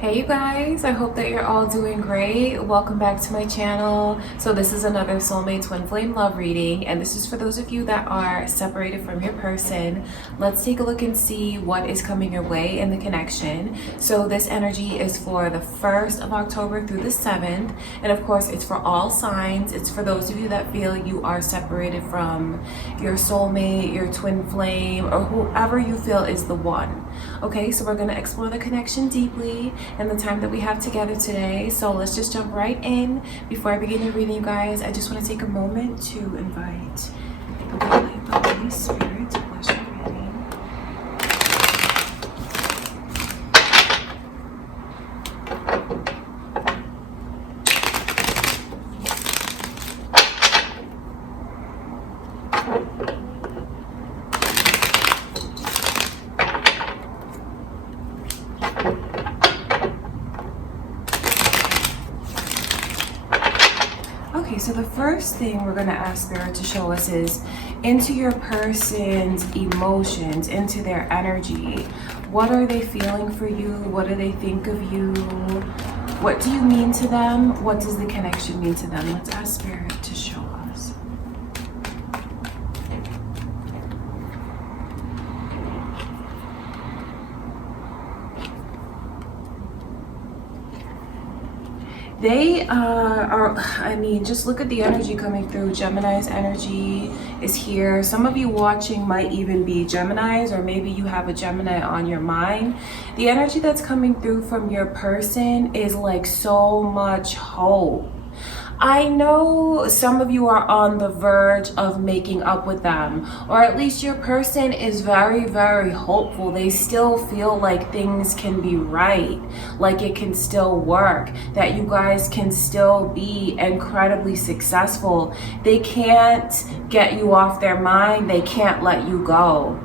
Hey you guys, I hope that you're all doing great. Welcome back to my channel. So this is another Soulmate Twin Flame love reading, and this is for those of you that are separated from your person. Let's take a look and see what is coming your way in the connection. So this energy is for the 1st of October through the 7th, and of course it's for all signs. It's for those of you that feel you are separated from your soulmate, your twin flame, or whoever you feel is the one. Okay, so we're going to explore the connection deeply and the time that we have together today. So let's just jump right in. Before I begin the reading, you guys, I just want to take a moment to invite the light of the Holy Spirit to bless your reading. Okay, so the first thing we're going to ask Spirit to show us is into your person's emotions, into their energy. What are they feeling for you? What do they think of you? What do you mean to them? What does the connection mean to them? Let's ask Spirit to show us. They just look at the energy coming through. Gemini's energy is here. Some of you watching might even be Geminis, or maybe you have a Gemini on your mind. The energy that's coming through from your person is like so much hope. I know some of you are on the verge of making up with them, or at least your person is very, very hopeful. They still feel like things can be right, like it can still work, that you guys can still be incredibly successful. They can't get you off their mind. They can't let you go.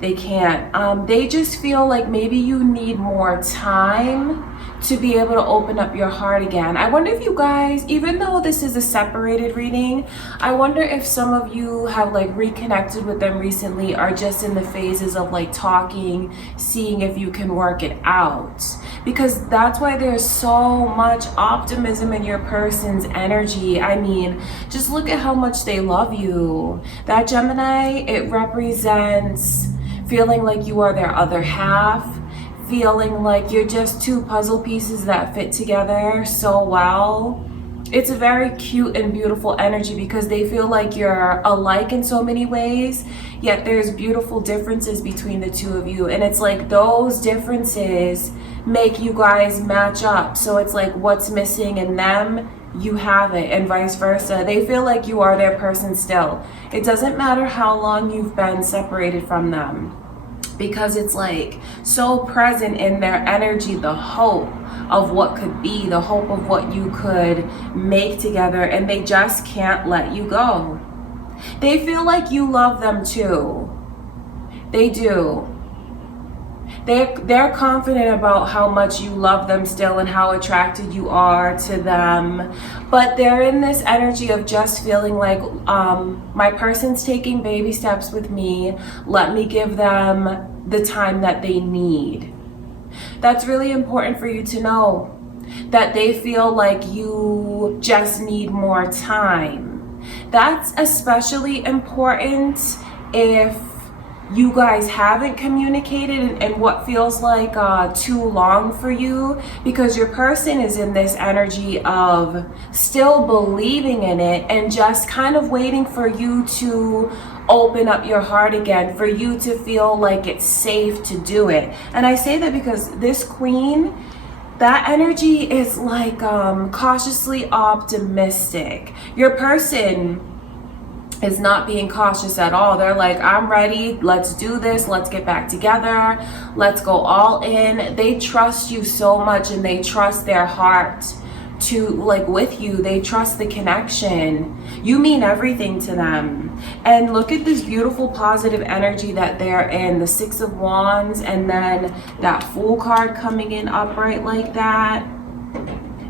They can't. They just feel like maybe you need more time to be able to open up your heart again. I wonder if you guys, even though this is a separated reading, I wonder if some of you have like reconnected with them recently, are just in the phases of like talking, seeing if you can work it out. Because that's why there's so much optimism in your person's energy. I mean, just look at how much they love you. That Gemini, it represents feeling like you are their other half, feeling like you're just two puzzle pieces that fit together so well. It's a very cute and beautiful energy because they feel like you're alike in so many ways, yet there's beautiful differences between the two of you. And it's like those differences make you guys match up. So it's like what's missing in them, you have it, and vice versa. They feel like you are their person still. It doesn't matter how long you've been separated from them, because it's like so present in their energy, the hope of what could be, the hope of what you could make together, and they just can't let you go. They feel like you love them too. They do. They're confident about how much you love them still and how attracted you are to them, but they're in this energy of just feeling like my person's taking baby steps with me. Let me give them the time that they need. That's really important for you to know, that they feel like you just need more time. That's especially important if you guys haven't communicated and what feels like too long for you, because your person is in this energy of still believing in it and just kind of waiting for you to open up your heart again, for you to feel like it's safe to do it. And I say that because this queen, that energy is like cautiously optimistic. Your person is not being cautious at all. They're like, I'm ready, let's do this, let's get back together, let's go all in. They trust you so much, and they trust their heart to like with you. They trust the connection. You mean everything to them. And look at this beautiful positive energy that they're in, the 6 of Wands, and then that Fool card coming in upright like that.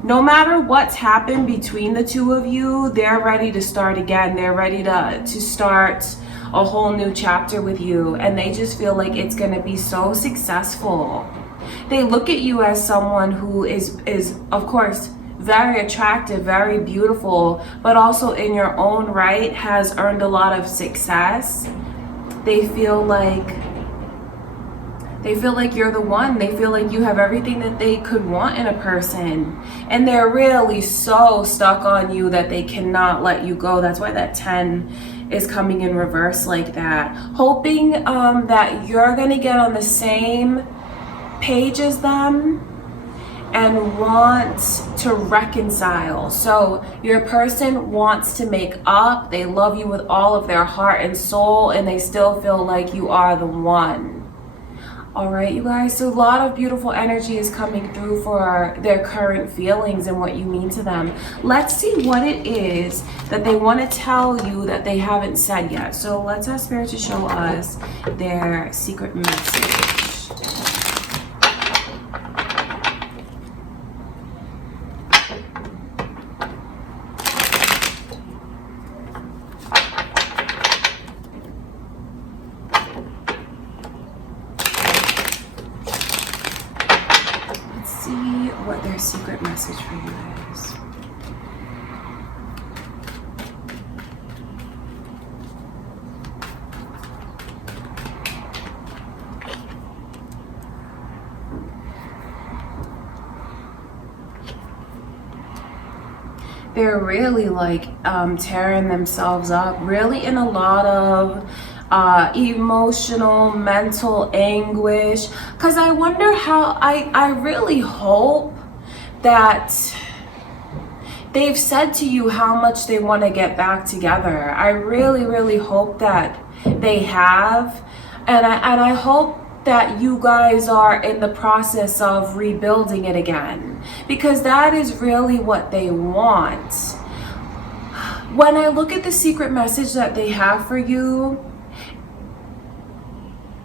No matter what's happened between the two of you, they're ready to start again. They're ready to start a whole new chapter with you, and they just feel like it's going to be so successful. They look at you as someone who is of course very attractive, very beautiful, but also in your own right has earned a lot of success. They feel like you're the one. They feel like you have everything that they could want in a person. And they're really so stuck on you that they cannot let you go. That's why that 10 is coming in reverse like that. Hoping that you're going to get on the same page as them and want to reconcile. So your person wants to make up. They love you with all of their heart and soul, and they still feel like you are the one. All right, you guys, so a lot of beautiful energy is coming through for their current feelings and what you mean to them. Let's see what it is that they want to tell you that they haven't said yet. So let's ask Spirit to show us their secret message. What their secret message for you is. They're really like tearing themselves up, really in a lot of emotional, mental anguish. Because I wonder how, I really hope that they've said to you how much they want to get back together. I really hope that they have. And I hope that you guys are in the process of rebuilding it again, because that is really what they want. When I look at the secret message that they have for you,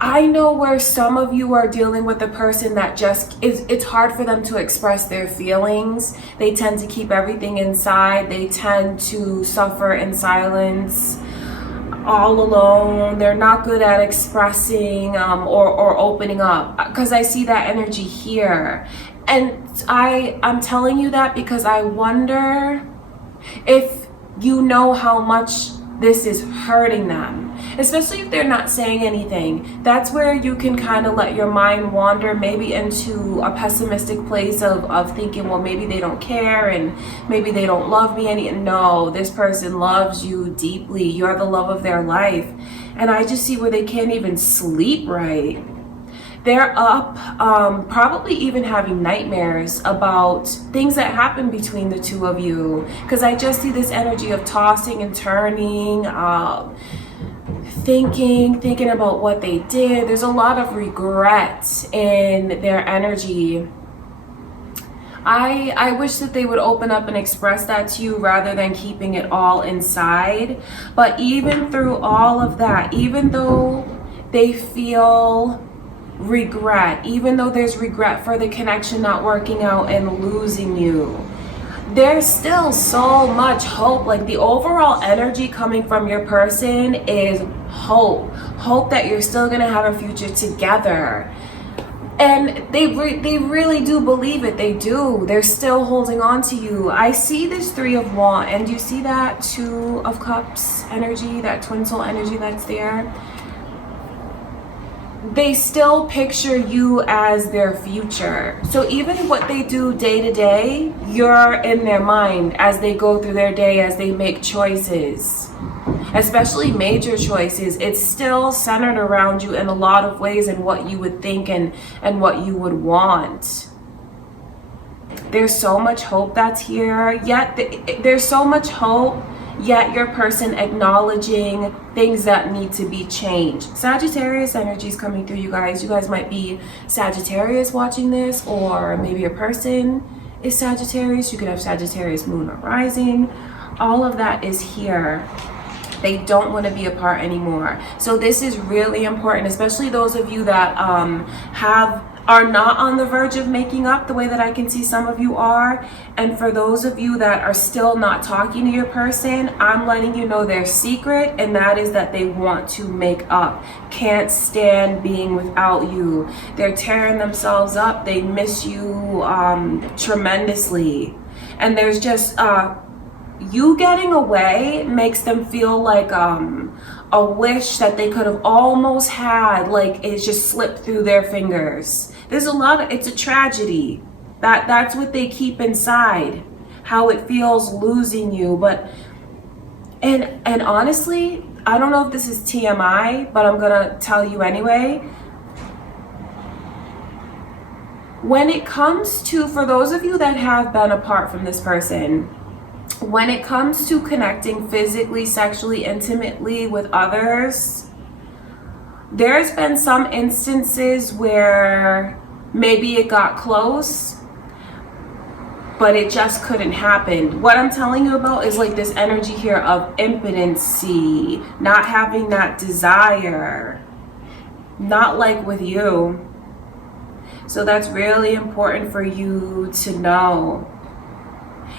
I know where some of you are dealing with a person that just it's hard for them to express their feelings. They tend to keep everything inside. They tend to suffer in silence, all alone. They're not good at expressing or opening up, because I see that energy here. And I'm telling you that because I wonder if you know how much this is hurting them, especially if they're not saying anything. That's where you can kind of let your mind wander, maybe into a pessimistic place of thinking, well, maybe they don't care and maybe they don't love me. No, this person loves you deeply. You're the love of their life. And I just see where they can't even sleep right. They're up, probably even having nightmares about things that happen between the two of you. Because I just see this energy of tossing and turning, thinking about what they did. There's a lot of regret in their energy. I wish that they would open up and express that to you rather than keeping it all inside. But even through all of that, even though they feel regret, even though there's regret for the connection not working out and losing you, there's still so much hope. Like the overall energy coming from your person is hope that you're still gonna have a future together. And they really do believe it. They do. They're still holding on to you. I see this 3 of Wands, and you see that 2 of Cups energy, that twin soul energy that's there. They still picture you as their future. So even what they do day to day, you're in their mind as they go through their day, as they make choices, especially major choices. It's still centered around you in a lot of ways and what you would think and what you would want. There's so much hope that's here, yet there's so much hope, yet your person acknowledging things that need to be changed. Sagittarius energy is coming through, you guys. You guys might be Sagittarius watching this, or maybe your person is Sagittarius. You could have Sagittarius moon or rising. All of that is here. They don't want to be apart anymore. So this is really important, especially those of you that are not on the verge of making up the way that I can see some of you are. And for those of you that are still not talking to your person, I'm letting you know their secret, and that is that they want to make up. Can't stand being without you. They're tearing themselves up. They miss you tremendously. And there's just you getting away makes them feel like a wish that they could have almost had, like it just slipped through their fingers. There's a lot of, it's a tragedy. That's what they keep inside, how it feels losing you. But and honestly, I don't know if this is TMI, but I'm gonna tell you anyway. When it comes to, for those of you that have been apart from this person, when it comes to connecting physically, sexually, intimately with others, there's been some instances where maybe it got close, but it just couldn't happen. What I'm telling you about is like this energy here of impotency, not having that desire, not like with you. So that's really important for you to know.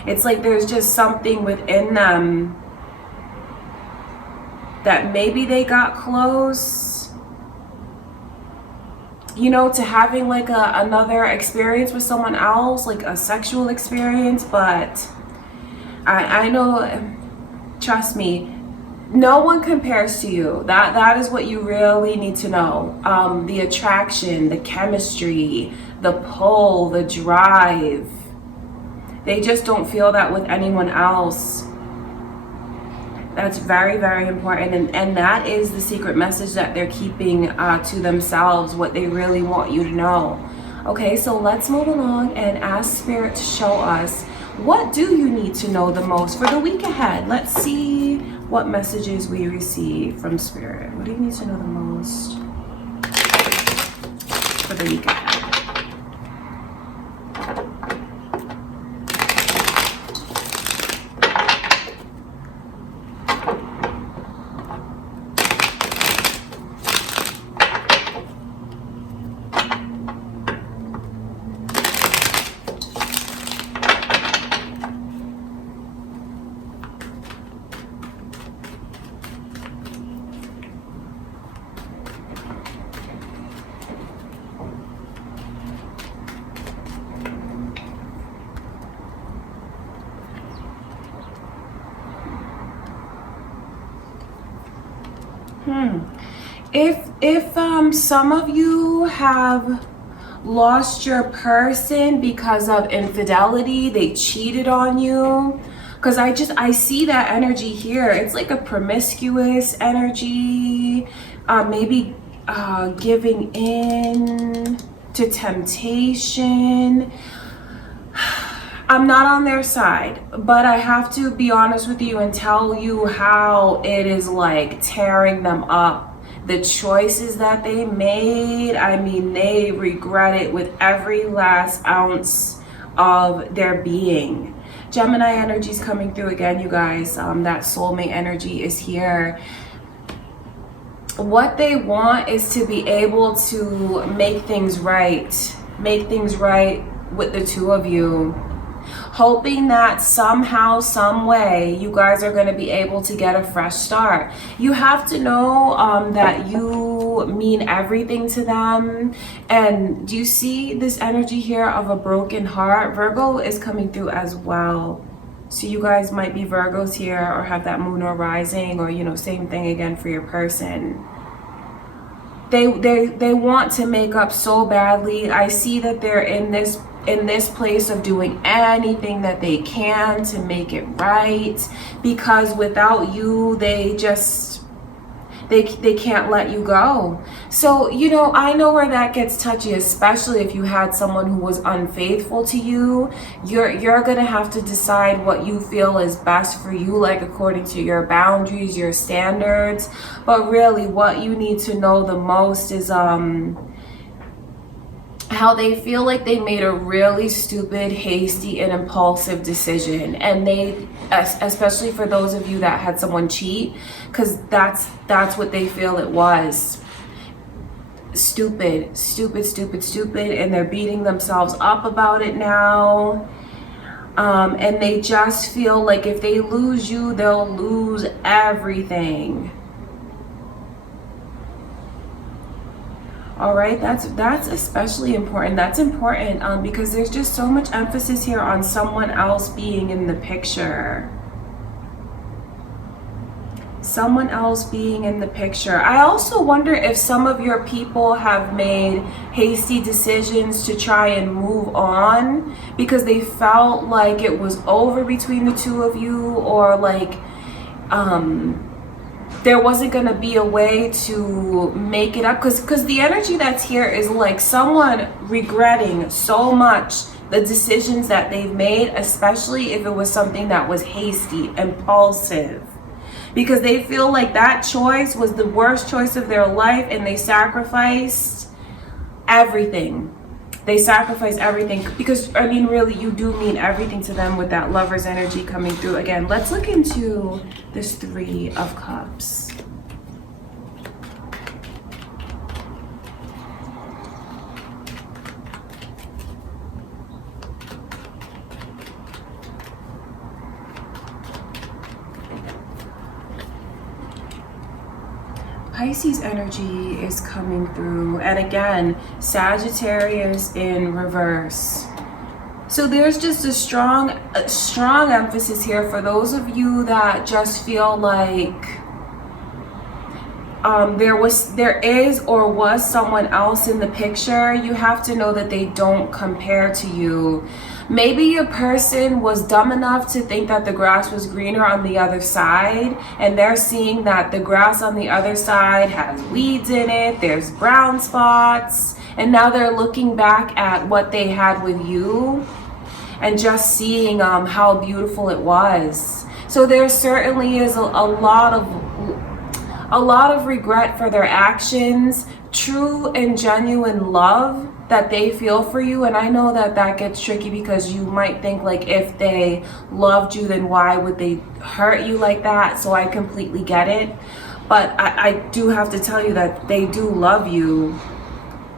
It's like there's just something within them that maybe they got close, you know, to having like another experience with someone else, like a sexual experience. But I know, trust me, no one compares to you. That is what you really need to know. The attraction, the chemistry, the pull, the drive. They just don't feel that with anyone else. That's very, very important. And that is the secret message that they're keeping to themselves, what they really want you to know. Okay, so let's move along and ask Spirit to show us, what do you need to know the most for the week ahead? Let's see what messages we receive from Spirit. What do you need to know the most for the week ahead? If some of you have lost your person because of infidelity, they cheated on you, because I see that energy here. It's like a promiscuous energy, maybe giving in to temptation. I'm not on their side, but I have to be honest with you and tell you how it is like tearing them up. The choices that they made, I mean, they regret it with every last ounce of their being. Gemini energy is coming through again, you guys. That soulmate energy is here. What they want is to be able to make things right with the two of you, hoping that somehow, some way, you guys are going to be able to get a fresh start. You have to know that you mean everything to them. And do you see this energy here of a broken heart? Virgo is coming through as well. So you guys might be Virgos here, or have that moon or rising, or, you know, same thing again for your person. They want to make up so badly. I see that they're in this place of doing anything that they can to make it right, because without you, they can't let you go. So, you know, I know where that gets touchy, especially if you had someone who was unfaithful to you. You're gonna have to decide what you feel is best for you, like according to your boundaries, your standards. But really, what you need to know the most is how they feel like they made a really stupid, hasty, and impulsive decision. And they, especially for those of you that had someone cheat, because that's what they feel it was. stupid, stupid, stupid, stupid, and they're beating themselves up about it now. And they just feel like if they lose you, they'll lose everything. All right, that's especially important. That's important because there's just so much emphasis here on someone else being in the picture. Someone else being in the picture. I also wonder if some of your people have made hasty decisions to try and move on because they felt like it was over between the two of you, or like there wasn't going to be a way to make it up, because the energy that's here is like someone regretting so much the decisions that they've made, especially if it was something that was hasty, impulsive, because they feel like that choice was the worst choice of their life, and they sacrificed everything. They sacrifice everything because, I mean, really, you do mean everything to them with that Lover's energy coming through. Again, let's look into this Three of Cups. Pisces energy is coming through, and again, Sagittarius in reverse. So there's just a strong emphasis here for those of you that just feel like there is or was someone else in the picture. You have to know that they don't compare to you. Maybe your person was dumb enough to think that the grass was greener on the other side, and they're seeing that the grass on the other side has weeds in it, there's brown spots, and now they're looking back at what they had with you and just seeing how beautiful it was. So there certainly is a lot of regret for their actions, true and genuine love that they feel for you. And I know that that gets tricky because you might think like, if they loved you, then why would they hurt you like that? So I completely get it. But I do have to tell you that they do love you.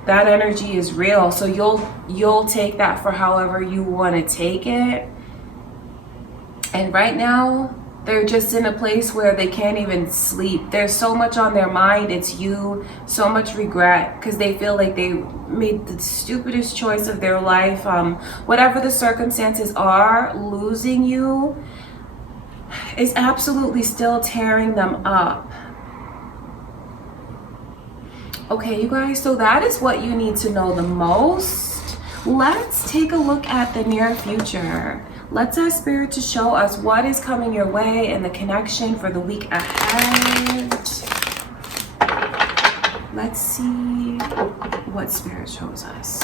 That energy is real. So you'll take that for however you want to take it. And right now, they're just in a place where they can't even sleep. There's so much on their mind. It's you. So much regret because they feel like they made the stupidest choice of their life. Whatever the circumstances are, losing you is absolutely still tearing them up. Okay, you guys, so that is what you need to know the most. Let's take a look at the near future. Let's ask Spirit to show us what is coming your way and the connection for the week ahead. Let's see what Spirit shows us.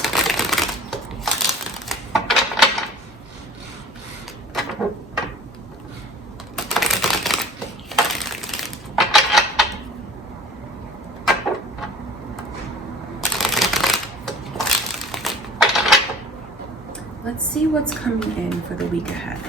Let's see what's coming in for the week ahead.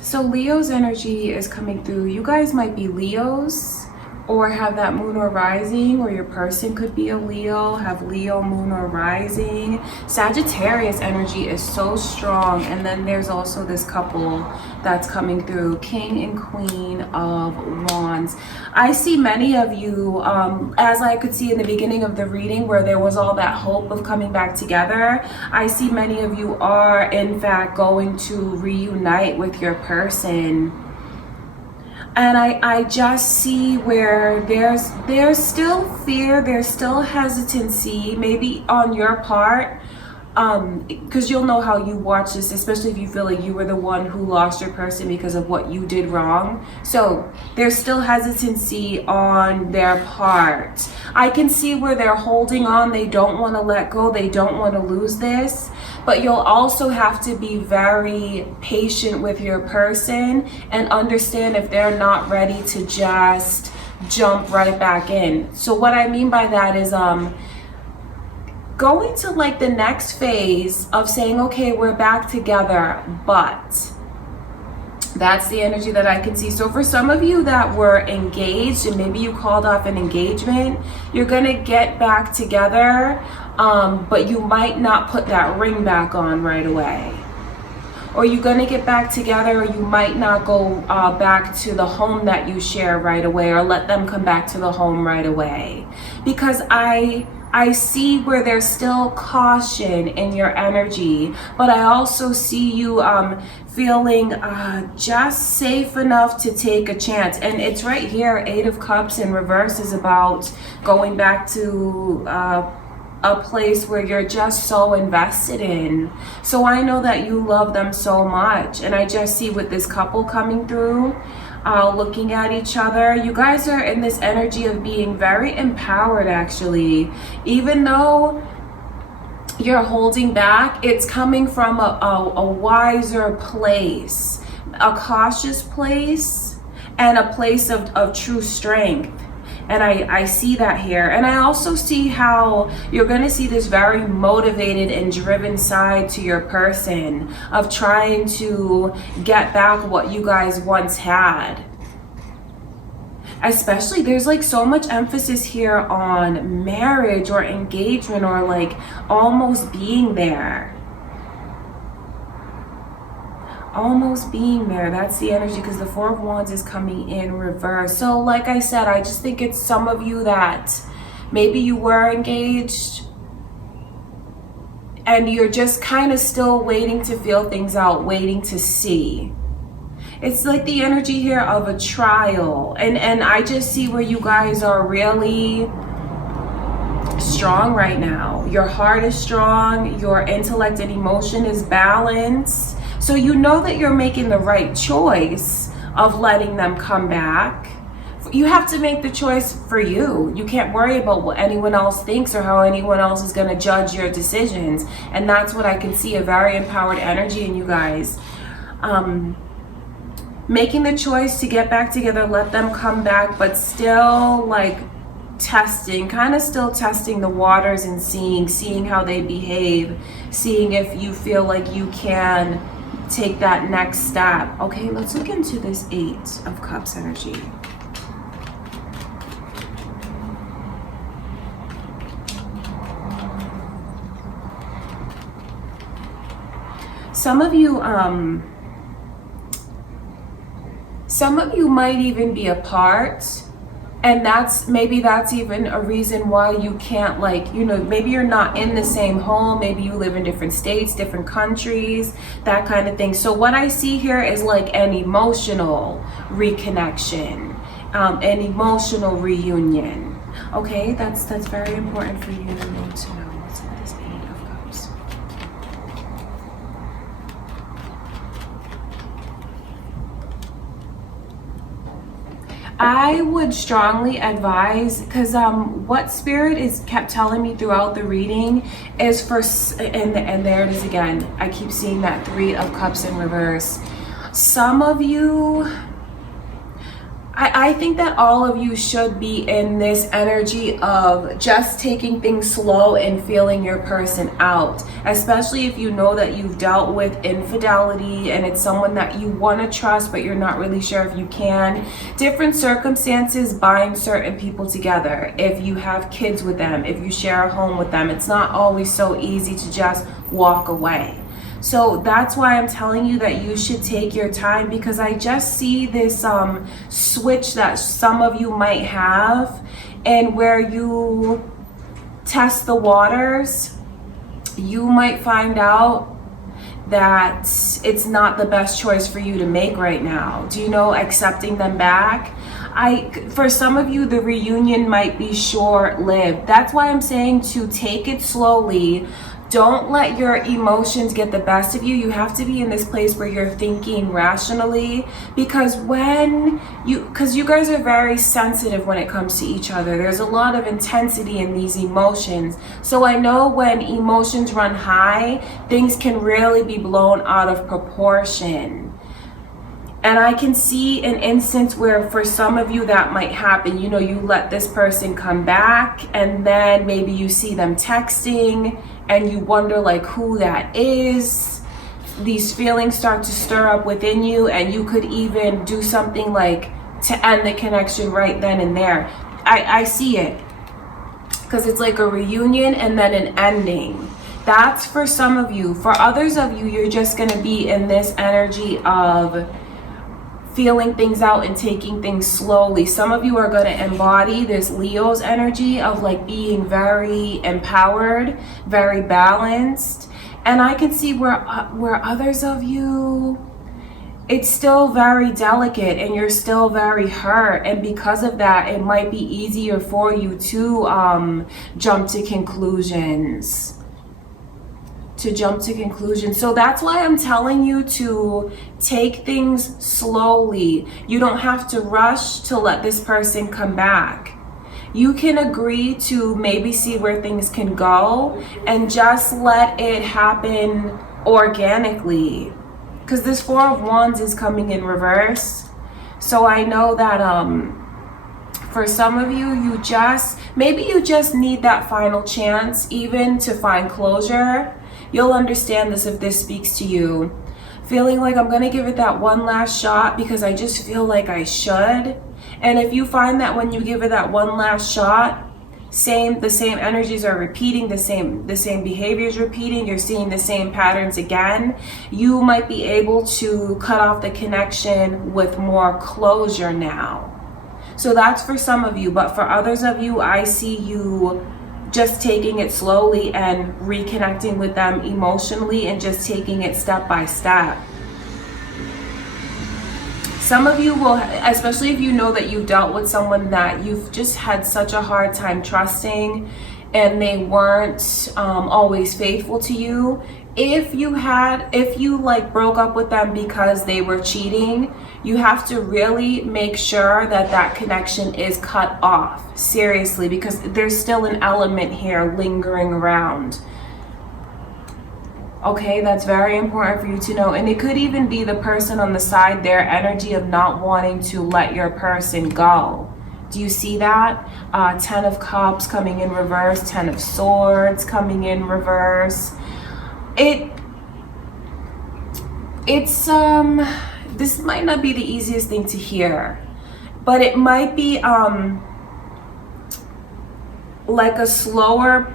So Leo's energy is coming through. You guys might be Leos, or have that moon or rising, or your person could be a Leo, have Leo moon or rising. Sagittarius energy is so strong. And then there's also this couple that's coming through, King and Queen of Wands. I see many of you, as I could see in the beginning of the reading where there was all that hope of coming back together, I see many of you are in fact going to reunite with your person. And I just see where there's still fear, there's still hesitancy, maybe on your part, because you'll know how you watch this, especially if you feel like you were the one who lost your person because of what you did wrong. So there's still hesitancy on their part. I can see where they're holding on, they don't want to let go, they don't want to lose this. but you'll also have to be very patient with your person and understand if they're not ready to just jump right back in. So what I mean by that is going to like the next phase of saying, okay, we're back together, but that's the energy that I can see. So for some of you that were engaged and maybe you called off an engagement, you're gonna get back together, but you might not put that ring back on right away. Or you're gonna get back together, or you might not go back to the home that you share right away, or let them come back to the home right away. Because I see where there's still caution in your energy, but I also see you feeling just safe enough to take a chance. And it's right here, 8 of Cups in reverse is about going back to a place where you're just so invested in. So I know that you love them so much, and I just see with this couple coming through, looking at each other, you guys are in this energy of being very empowered actually. Even though you're holding back, it's coming from a wiser place, a cautious place, and a place of true strength. And I see that here. And I also see how you're going to see this very motivated and driven side to your person of trying to get back what you guys once had. Especially, there's like so much emphasis here on marriage or engagement or like almost being there. Almost being there. That's the energy, because the 4 of Wands is coming in reverse. So like I said, I just think it's some of you that maybe you were engaged and you're just kind of still waiting to feel things out, waiting to see. It's like the energy here of a trial, and I just see where you guys are really strong right now. Your heart is strong, your intellect and emotion is balanced. So you know that you're making the right choice of letting them come back. You have to make the choice for you. You can't worry about what anyone else thinks or how anyone else is going to judge your decisions. And that's what I can see, a very empowered energy in you guys. Making the choice to get back together, let them come back, but still like testing, kind of still testing the waters and seeing how they behave, seeing if you feel like you can take that next step. Okay, let's look into this 8 of Cups energy. Some of you might even be apart, and maybe that's even a reason why you can't, like, you know, maybe you're not in the same home, maybe you live in different states, different countries, that kind of thing. So what I see here is like an emotional reconnection, an emotional reunion. Okay, that's very important for you to know. What's with this 8 of Cups? I would strongly advise, because what Spirit is kept telling me throughout the reading is for, and there it is again, I keep seeing that 3 of Cups in reverse. Some of you, I think that all of you should be in this energy of just taking things slow and feeling your person out, especially if you know that you've dealt with infidelity and it's someone that you want to trust but you're not really sure if you can. Different circumstances bind certain people together. If you have kids with them, if you share a home with them, it's not always so easy to just walk away. So that's why I'm telling you that you should take your time, because I just see this switch that some of you might have, and where you test the waters, you might find out that it's not the best choice for you to make right now. Do you know, accepting them back? For some of you, the reunion might be short-lived. That's why I'm saying to take it slowly. Don't let your emotions get the best of you. You have to be in this place where you're thinking rationally, because because you guys are very sensitive when it comes to each other. There's a lot of intensity in these emotions. So I know when emotions run high, things can really be blown out of proportion. And I can see an instance where for some of you that might happen. You know, you let this person come back and then maybe you see them texting and you wonder like who that is. These feelings start to stir up within you, and you could even do something like to end the connection right then and there. I see it, because it's like a reunion and then an ending. That's for some of you. For others of you, you're just going to be in this energy of feeling things out and taking things slowly. Some of you are going to embody this Leo's energy of like being very empowered, very balanced. And I can see where others of you, it's still very delicate and you're still very hurt. And because of that, it might be easier for you to jump to conclusions. So that's why I'm telling you to take things slowly. You don't have to rush to let this person come back. You can agree to maybe see where things can go and just let it happen organically. Because this Four of Wands is coming in reverse. So I know that for some of you, you just need that final chance even to find closure. You'll understand this if this speaks to you. Feeling like I'm going to give it that one last shot because I just feel like I should. And if you find that when you give it that one last shot, the same energies are repeating, the same behaviors repeating, you're seeing the same patterns again, you might be able to cut off the connection with more closure now. So that's for some of you, but for others of you, I see you just taking it slowly and reconnecting with them emotionally and just taking it step by step. Some of you will, especially if you know that you dealt with someone that you've just had such a hard time trusting and they weren't always faithful to you. If you like broke up with them because they were cheating, you have to really make sure that that connection is cut off, seriously, because there's still an element here lingering around. Okay, that's very important for you to know. And it could even be the person on the side, their energy of not wanting to let your person go. Do you see that? 10 of Cups coming in reverse, 10 of Swords coming in reverse. This might not be the easiest thing to hear, but it might be like a slower,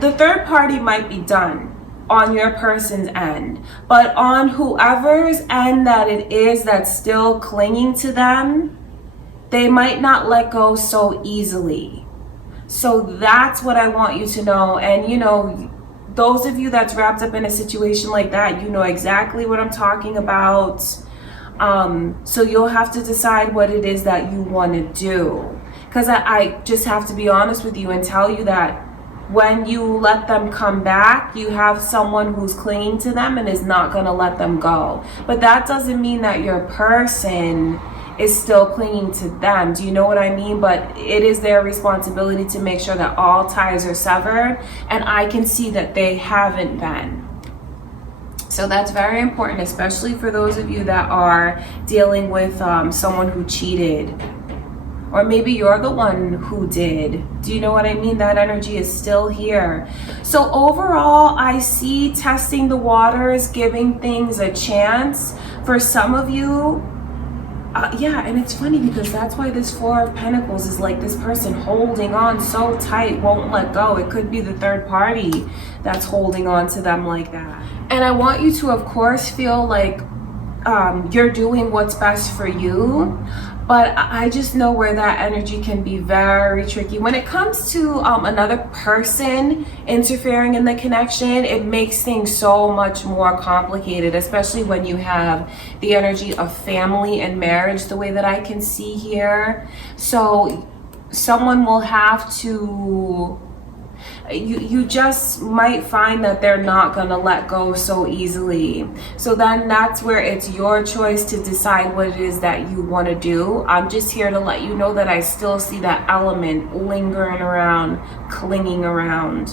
the third party might be done on your person's end, but on whoever's end that it is that's still clinging to them, they might not let go so easily. So that's what I want you to know. And you know, those of you that's wrapped up in a situation like that, you know exactly what I'm talking about. So you'll have to decide what it is that you want to do. Because I just have to be honest with you and tell you that when you let them come back, you have someone who's clinging to them and is not going to let them go. But that doesn't mean that your person is still clinging to them. Do you know what I mean? But it is their responsibility to make sure that all ties are severed, and I can see that they haven't been. So that's very important, especially for those of you that are dealing with someone who cheated, or maybe you're the one who did. Do you know what I mean? That energy is still here. So overall, I see testing the waters, giving things a chance. For some of you, yeah, and it's funny because that's why this Four of Pentacles is like this person holding on so tight, won't let go. It could be the third party that's holding on to them like that. And I want you to, of course, feel like you're doing what's best for you. But I just know where that energy can be very tricky. When it comes to another person interfering in the connection, it makes things so much more complicated, especially when you have the energy of family and marriage, the way that I can see here. So someone will have to, you just might find that they're not gonna let go so easily. So then that's where it's your choice to decide what it is that you want to do. I'm just here to let you know that I still see that element lingering around, clinging around.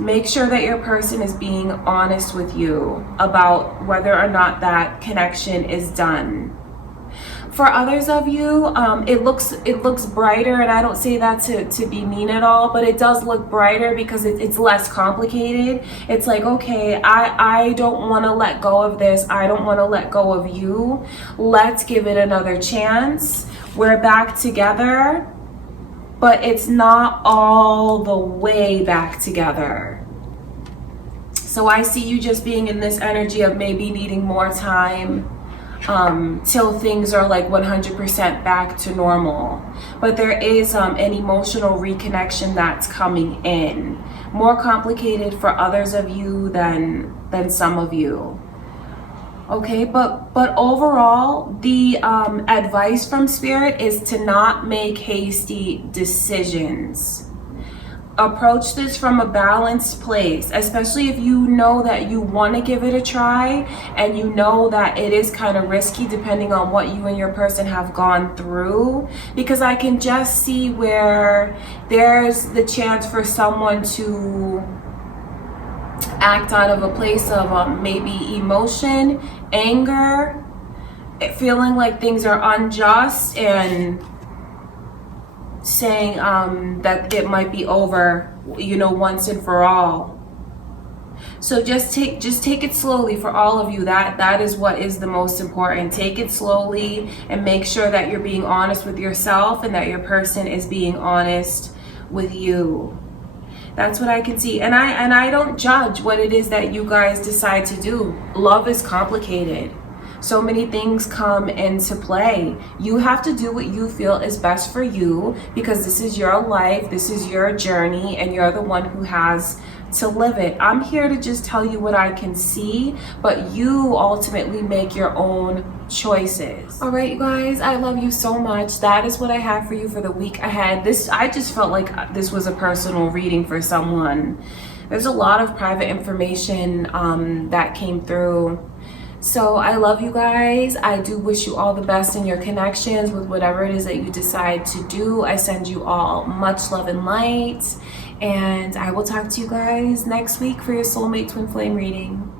Make sure that your person is being honest with you about whether or not that connection is done. For others of you, it looks brighter, and I don't say that to be mean at all, but it does look brighter because it's less complicated. It's like, okay, I don't want to let go of this. I don't want to let go of you. Let's give it another chance. We're back together, but it's not all the way back together. So I see you just being in this energy of maybe needing more time till things are like 100% back to normal. But there is an emotional reconnection that's coming in. More complicated for others of you than some of you. Okay, but overall, the advice from Spirit is to not make hasty decisions. Approach this from a balanced place, especially if you know that you want to give it a try and you know that it is kind of risky depending on what you and your person have gone through, because I can just see where there's the chance for someone to act out of a place of maybe emotion, anger, feeling like things are unjust, and saying that it might be over, once and for all. So just take it slowly for all of you. That is what is the most important. Take it slowly and make sure that you're being honest with yourself and that your person is being honest with you. That's what I can see. And I don't judge what it is that you guys decide to do. Love is complicated. So many things come into play. You have to do what you feel is best for you, because this is your life, this is your journey, and you're the one who has to live it. I'm here to just tell you what I can see, but you ultimately make your own choices. All right, you guys, I love you so much. That is what I have for you for the week ahead. I just felt like this was a personal reading for someone. There's a lot of private information that came through. So I love you guys. I do wish you all the best in your connections with whatever it is that you decide to do. I send you all much love and light. And I will talk to you guys next week for your Soulmate Twin Flame reading.